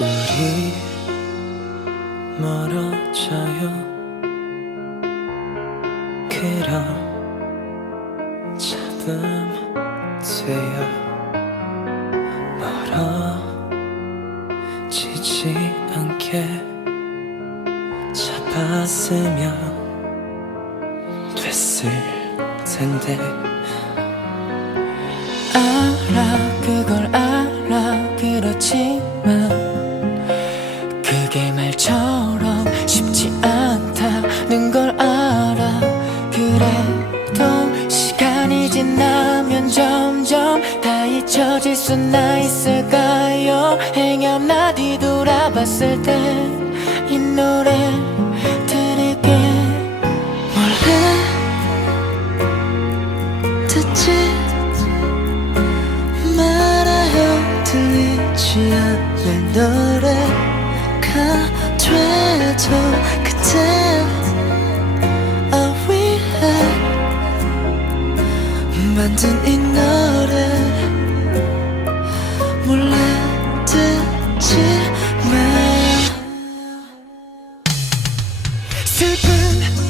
우리 멀어져요. 그럼 잡음돼요. 멀어지지 않게 잡았으면 됐을 텐데. 알아 그 말처럼 쉽지 않다는 걸 알아. 그래도 시간이 지나면 점점 다 잊혀질 수나 있을까요. 행여 나 뒤돌아봤을 때 이 노래 들을게. 몰래 듣지 말아요 들리지 않는 노래 가 죄도 그땐 아 위해 만든 이 노래 몰래 듣지 마. 슬픈